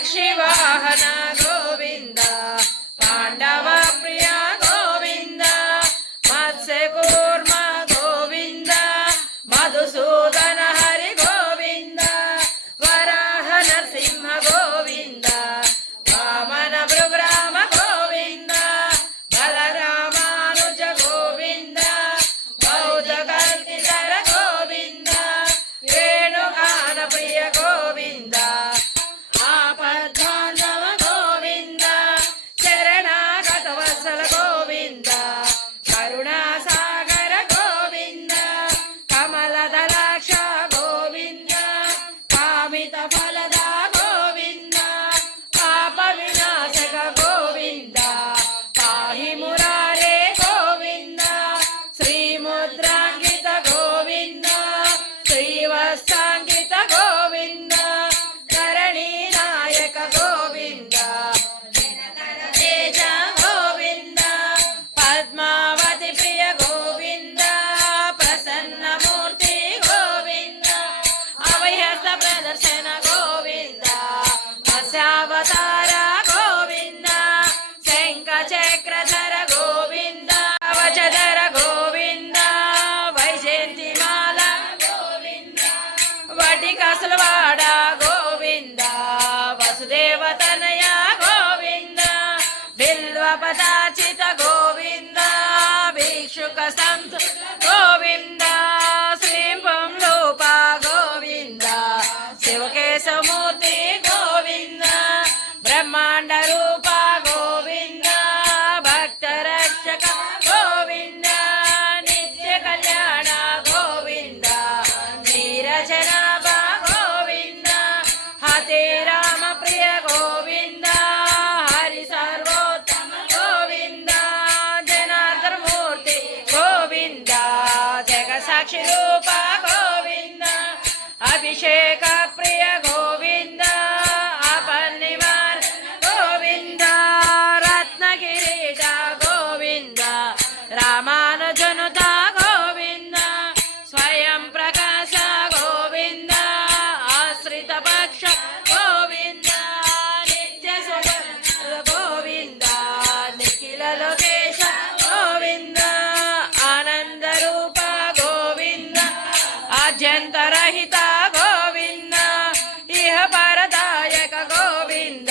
పక్షి వాహన గోవింద పాండవ ప్రియ గోవింద మత్స్య కూర్మ గోవింద మధుసూదన హరి గోవింద వరాహ నరసింహ గోవింద వామన భృగ్రామ గోవింద బలరామానుజ గోవింద బౌద్ధ కల్కిధర గోవింద వేణుగాన ప్రియ గోవింద ఆపద్బాంధవ గోవింద శరణాగత వత్సల గోవింద కరుణాసాగర గోవింద కమలదలాక్ష గోవింద కామిత ఫలద గోవింద పాప వినాశక గోవింద పాహి మురారే గోవింద శ్రీముద్రాంకిత గోవింద శ్రీవత్సాంకిత గోవింద ధరణీ నాయక గోవింద తేజ గోవింద పద్మావతి ప్రియ గోవింద ప్రసన్నమూర్తి గోవింద అభయహస్త ప్రదర్శన గోవింద మత్స్యావతార గోవింద శంఖ చక్రధర గోవింద కవచధర గోవింద వైజయంతిమాల గోవింద వటికసలవాడ గోవింద వసుదేవతనయ గోవింద బిల్వపదాచిత గోవింద భిక్షుక సంత గోవింద శ్రీంపం రూప గోవింద శివకేశమూర్తి గోవింద బ్రహ్మాండ రూప గోవింద భక్త రక్షక గోవింద నిత్య కళ్యాణ గోవింద నీరజనాభ గోవింద హతే రామ ప్రియ గోవింద హరి సర్వోత్తమ గోవింద జనార్దన మూర్తి గోవింద జగసాక్షి రూప గోవింద అభిషేక ప్రియ గోవింద అపర్నివార గోవింద రత్నగిరీట గోవింద రామానుజనుత గోవింద స్వయం ప్రకాశ గోవింద ఆశ్రిత పక్ష గోవింద నిత్య సుగంధ గోవింద నిఖిల లోకేశ గోవింద ఆనంద రూప గోవింద ఆద్యంతరహిత గోవింద ఇహ పరదాయక గోవింద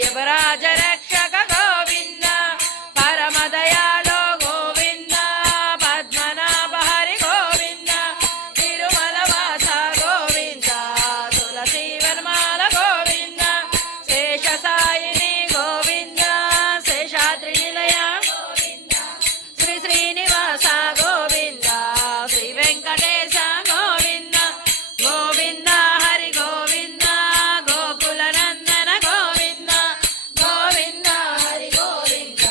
యువరాజ రక్షక గోవింద పరమ దయాళో గోవింద పద్మనాభ హరి గోవింద తిరుమల వాస గోవింద తులసి వనమాల గోవింద శేష సాయిని గోవింద శేషాద్రి నిలయ గోవింద శ్రీ శ్రీనివాస గోవింద శ్రీ వెంకటేశ గోవింద గోవింద హరి గోవింద గోకుల నందన గోవింద గోవింద హరి గోవింద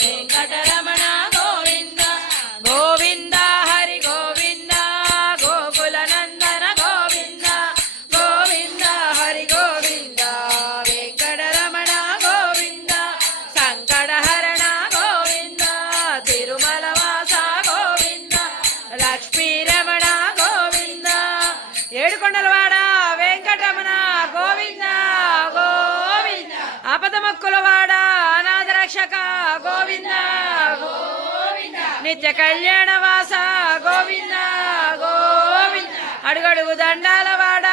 వెంకటరమణ గోవింద గోవింద హరి గోవింద గోకుల నందన గోవింద గోవింద హరి గోవింద వెంకటరమణ గోవింద సంకటహరణ గోవింద తిరుమల వాస గోవింద లక్ష్మీ రమణ గోవింద ఏడుకొండలవాడ వెంకటరమణ గోవింద గోవింద ఆపదమక్కులవాడ అనాథ రక్షక గోవింద గోవింద నిత్య కళ్యాణ వాస గోవింద గోవింద అడుగడుగు దండాలవాడ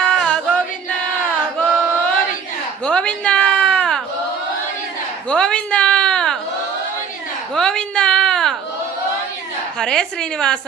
గోవింద గోవింద గోవింద గోవింద గోవింద హరే శ్రీనివాస.